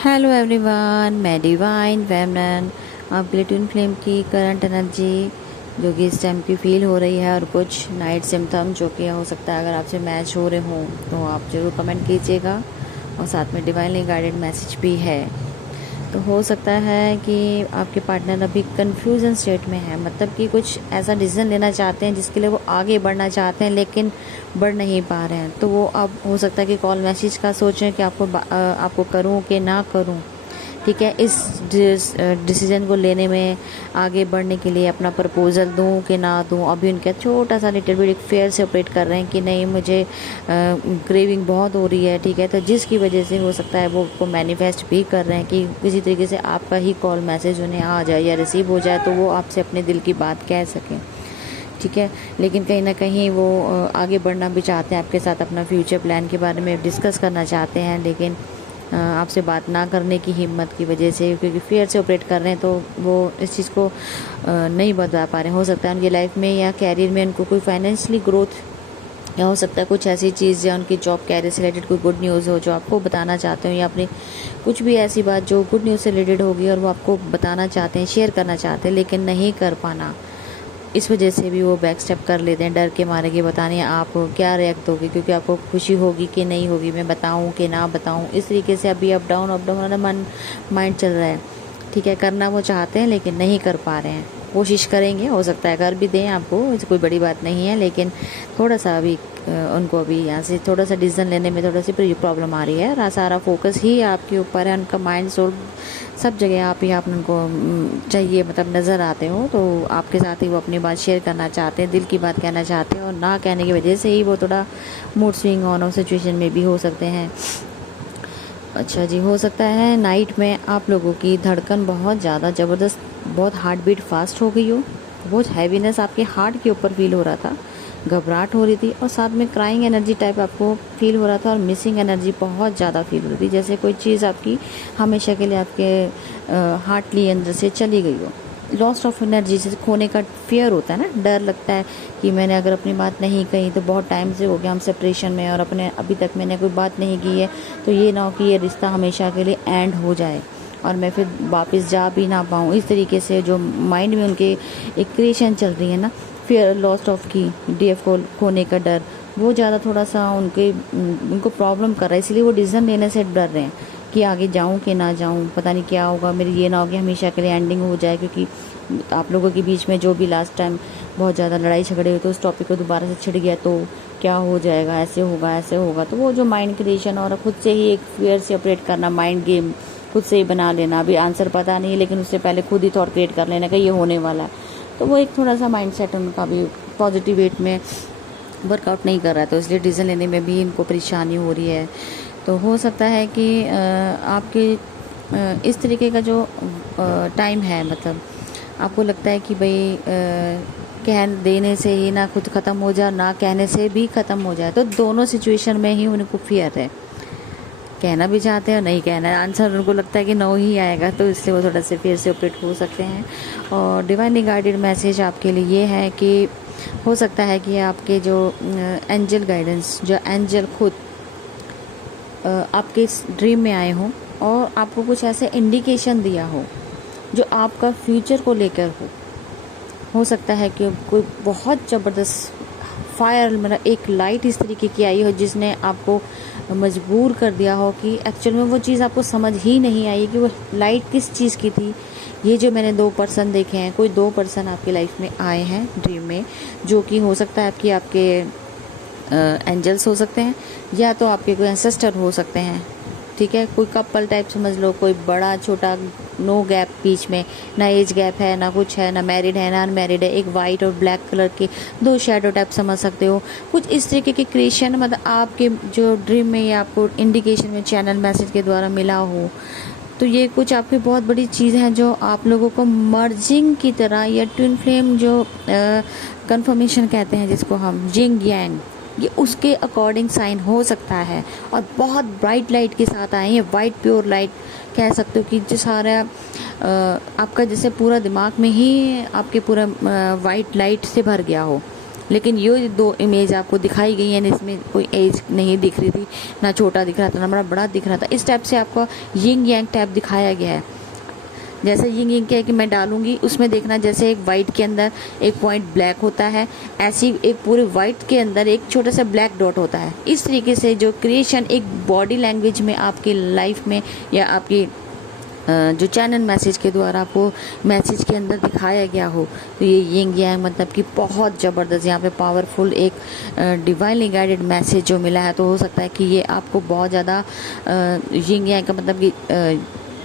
Hello everyone, मैं divine फेमनन आपके लिए ट्विन फ्लेम की करंट एनर्जी जो कि इस टाइम की फील हो रही है और कुछ नाइट सिम्टम जो कि हो सकता है अगर आपसे मैच हो रहे हों तो आप ज़रूर कमेंट कीजिएगा। और साथ में डिवाइनली गाइडेड मैसेज भी है। तो हो सकता है कि आपके पार्टनर अभी कंफ्यूजन स्टेट में है, मतलब कि कुछ ऐसा डिसीजन लेना चाहते हैं जिसके लिए वो आगे बढ़ना चाहते हैं लेकिन बढ़ नहीं पा रहे हैं। तो वो अब हो सकता है कि कॉल मैसेज का सोचें कि आपको करूं कि ना करूं। ठीक है, इस डिसीजन को लेने में आगे बढ़ने के लिए अपना प्रपोजल दूं कि ना दूं। अभी उनका छोटा सा लिटिल बिट फेयर से ऑपरेट कर रहे हैं कि नहीं, मुझे क्रेविंग बहुत हो रही है। ठीक है, तो जिसकी वजह से हो सकता है वो मैनिफेस्ट भी कर रहे हैं कि किसी तरीके से आपका ही कॉल मैसेज उन्हें आ जाए या रिसीव हो जाए तो वो आपसे अपने दिल की बात कह सकें। ठीक है, लेकिन कहीं ना कहीं वो आगे बढ़ना भी चाहते हैं, आपके साथ अपना फ्यूचर प्लान के बारे में डिस्कस करना चाहते हैं, लेकिन आपसे बात ना करने की हिम्मत की वजह से, क्योंकि फियर से ऑपरेट कर रहे हैं तो वो इस चीज़ को नहीं बता पा रहे हैं। हो सकता है उनकी लाइफ में या कैरियर में उनको कोई फाइनेंशियली ग्रोथ, या हो सकता है कुछ ऐसी चीज़ या उनकी जॉब कैरियर से रिलेटेड कोई गुड न्यूज़ हो जो आपको बताना चाहते हो, या अपनी कुछ भी ऐसी बात जो गुड न्यूज़ से रिलेटेड होगी और वो आपको बताना चाहते हैं, शेयर करना चाहते हैं लेकिन नहीं कर पाना। इस वजह से भी वो बैक स्टेप कर लेते हैं, डर के मारे कि बताने आप क्या रिएक्ट होगी, क्योंकि आपको खुशी होगी कि नहीं होगी, मैं बताऊं कि ना बताऊं। इस तरीके से अभी अप डाउन वाला माइंड चल रहा है। ठीक है, करना वो चाहते हैं लेकिन नहीं कर पा रहे हैं। कोशिश करेंगे, हो सकता है कर भी दें आपको, ऐसी कोई बड़ी बात नहीं है, लेकिन थोड़ा सा अभी उनको अभी यहाँ से थोड़ा सा डिसीजन लेने में थोड़ा सी प्रॉब्लम आ रही है। सारा फोकस ही आपके ऊपर है, उनका माइंड सोल सब जगह आप ही आप उनको चाहिए, मतलब नज़र आते हो तो आपके साथ ही वो अपनी बात शेयर करना चाहते हैं, दिल की बात कहना चाहते हैं, और ना कहने की वजह से ही वो थोड़ा mood swing on off situation में भी हो सकते हैं। अच्छा जी, हो सकता है नाइट में आप लोगों की धड़कन बहुत ज़्यादा ज़बरदस्त, बहुत हार्ट बीट फास्ट हो गई हो, बहुत हैवीनेस आपके हार्ट के ऊपर फील हो रहा था, घबराहट हो रही थी, और साथ में क्राइंग एनर्जी टाइप आपको फील हो रहा था, और मिसिंग एनर्जी बहुत ज़्यादा फील हो रही थी, जैसे कोई चीज़ आपकी हमेशा के लिए आपके हार्टली अंदर से चली गई हो। लॉस्ट ऑफ एनर्जी, जैसे खोने का फियर होता है ना, डर लगता है कि मैंने अगर अपनी बात नहीं कही तो बहुत टाइम से हो गया हम सेपरेशन में और अपने अभी तक मैंने कोई बात नहीं की है, तो ये ना हो कि ये रिश्ता हमेशा के लिए एंड हो जाए और मैं फिर वापस जा भी ना पाऊँ। इस तरीके से जो माइंड में उनके एक क्रिएशन चल रही है ना, फियर लॉस्ट ऑफ की, डीएफ को खोने का डर, वो ज़्यादा थोड़ा सा उनको प्रॉब्लम कर रहा है, इसलिए वो डिसीजन लेने से डर रहे हैं कि आगे जाऊं कि ना जाऊं, पता नहीं क्या होगा मेरी, ये ना हो कि हमेशा के लिए एंडिंग हो जाए। क्योंकि आप लोगों के बीच में जो भी लास्ट टाइम बहुत ज़्यादा लड़ाई झगड़े हुए तो उस टॉपिक को दोबारा से छिड़ गया तो क्या हो जाएगा, ऐसे होगा ऐसे होगा। तो वो जो माइंड क्रिएशन और खुद से ही एक फियर से ऑपरेट करना, माइंड गेम खुद से ही बना लेना, अभी आंसर पता नहीं है लेकिन उससे पहले खुद ही थॉट क्रिएट कर लेना कि ये होने वाला है, तो वो एक थोड़ा सा माइंड सेट उनका भी पॉजिटिव वेट में वर्कआउट नहीं कर रहा है, तो इसलिए डिसीजन लेने में भी इनको परेशानी हो रही है। तो हो सकता है कि आपके इस तरीके का जो टाइम है, मतलब आपको लगता है कि भाई कह देने से ही ना खुद ख़त्म हो जाए, ना कहने से भी ख़त्म हो जाए, तो दोनों सिचुएशन में ही उनको फियर है। कहना भी चाहते हैं और नहीं कहना है, आंसर उनको लगता है कि नो ही आएगा, तो इसलिए वो थोड़ा से फियर से ऑपरेट हो सकते हैं। और डिवाइनली गाइडेड मैसेज आपके लिए ये है कि हो सकता है कि आपके जो एंजल गाइडेंस, जो एंजल खुद आपके ड्रीम में आए हों और आपको कुछ ऐसे इंडिकेशन दिया हो जो आपका फ्यूचर को लेकर हो सकता है कि कोई बहुत ज़बरदस्त फायर, मतलब एक लाइट इस तरीके की आई हो जिसने आपको मजबूर कर दिया हो कि एक्चुअल में वो चीज़ आपको समझ ही नहीं आई कि वो लाइट किस चीज़ की थी। ये जो मैंने 2 पर्सन देखे हैं, कोई 2 पर्सन आपकी लाइफ में आए हैं ड्रीम में, जो कि हो सकता है कि आपके एंजल्स हो सकते हैं या तो आपके कोई एंसेस्टर हो सकते हैं। ठीक है, कोई कपल टाइप समझ लो, कोई बड़ा छोटा, नो गैप बीच में, ना एज गैप है ना कुछ है, ना मैरिड है ना अनमैरिड है, एक वाइट और ब्लैक कलर के 2 शैडो टाइप समझ सकते हो। कुछ इस तरीके के क्रिएशन, मतलब आपके जो ड्रीम में या आपको इंडिकेशन में चैनल मैसेज के द्वारा मिला हो, तो ये कुछ आपकी बहुत बड़ी चीज़ है जो आप लोगों को मर्जिंग की तरह, या ट्विन फ्लेम जो कंफर्मेशन कहते हैं जिसको हम जिंग यांग, ये उसके अकॉर्डिंग साइन हो सकता है। और बहुत ब्राइट लाइट के साथ आए हैं, वाइट प्योर लाइट कह सकते हो, कि जो सारा आपका जैसे पूरा दिमाग में ही आपके पूरा वाइट लाइट से भर गया हो, लेकिन ये 2 इमेज आपको दिखाई गई है, इसमें कोई एज नहीं दिख रही थी, ना छोटा दिख रहा था ना बड़ा दिख रहा था। इस टाइप से आपको यिंग यांग टाइप दिखाया गया है। जैसे यिंग यांग क्या है कि मैं डालूंगी उसमें देखना, जैसे एक वाइट के अंदर एक पॉइंट ब्लैक होता है, ऐसी एक पूरे वाइट के अंदर एक छोटा सा ब्लैक डॉट होता है। इस तरीके से जो क्रिएशन एक बॉडी लैंग्वेज में आपकी लाइफ में या आपकी जो चैनल मैसेज के द्वारा आपको मैसेज के अंदर दिखाया गया हो, तो ये यिंग यांग मतलब कि बहुत ज़बरदस्त यहाँ पे पावरफुल एक डिवाइनली गाइडेड मैसेज जो मिला है। तो हो सकता है कि ये आपको बहुत ज़्यादा यिंग यांग का मतलब कि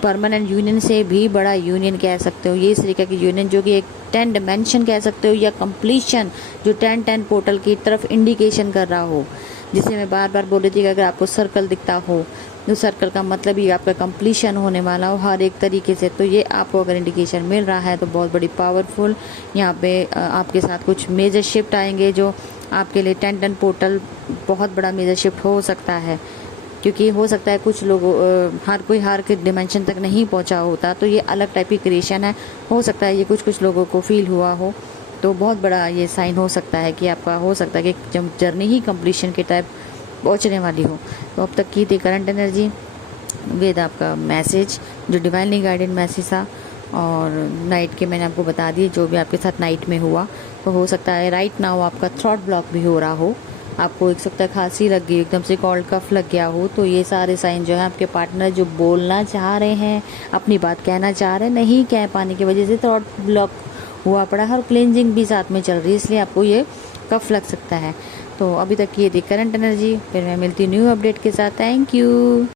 परमानेंट यूनियन से भी बड़ा यूनियन कह सकते हो, ये इस तरीके की यूनियन जो कि एक 10 डिमेंशन कह सकते हो, या कंप्लीशन जो 10-10 पोर्टल की तरफ इंडिकेशन कर रहा हो। जिसे मैं बार बार बोल रही थी कि अगर आपको सर्कल दिखता हो तो सर्कल का मतलब ही आपका कंप्लीशन होने वाला हो हर एक तरीके से। तो ये आपको अगर इंडिकेशन मिल रहा है तो बहुत बड़ी पावरफुल यहाँ पे आपके साथ कुछ मेजर शिफ्ट आएंगे, जो आपके लिए 10-10 पोर्टल बहुत बड़ा मेजर शिफ्ट हो सकता है। क्योंकि हो सकता है कुछ लोगों हर कोई हर के डिमेंशन तक नहीं पहुंचा होता, तो ये अलग टाइप की क्रिएशन है। हो सकता है ये कुछ लोगों को फील हुआ हो, तो बहुत बड़ा ये साइन हो सकता है कि आपका हो सकता है कि जर्नी ही कंप्लीशन के टाइप पहुंचने वाली हो। तो अब तक की थी करंट एनर्जी विद आपका मैसेज जो डिवाइनली गाइडेड मैसेज था, और नाइट के मैंने आपको बता दिए जो भी आपके साथ नाइट में हुआ। तो हो सकता है राइट नाउ आपका थ्रॉट ब्लॉक भी हो रहा हो, आपको एक सकता है खांसी लग गई, एकदम से कोल्ड कफ लग गया हो। तो ये सारे साइन जो है आपके पार्टनर जो बोलना चाह रहे हैं, अपनी बात कहना चाह रहे हैं, नहीं कह पाने की वजह से थ्रॉट ब्लॉक हुआ पड़ा है, और क्लेंजिंग भी साथ में चल रही है, इसलिए आपको ये कफ लग सकता है। तो अभी तक ये थी करंट एनर्जी, फिर मैं मिलती हूँ न्यू अपडेट के साथ। Thank you.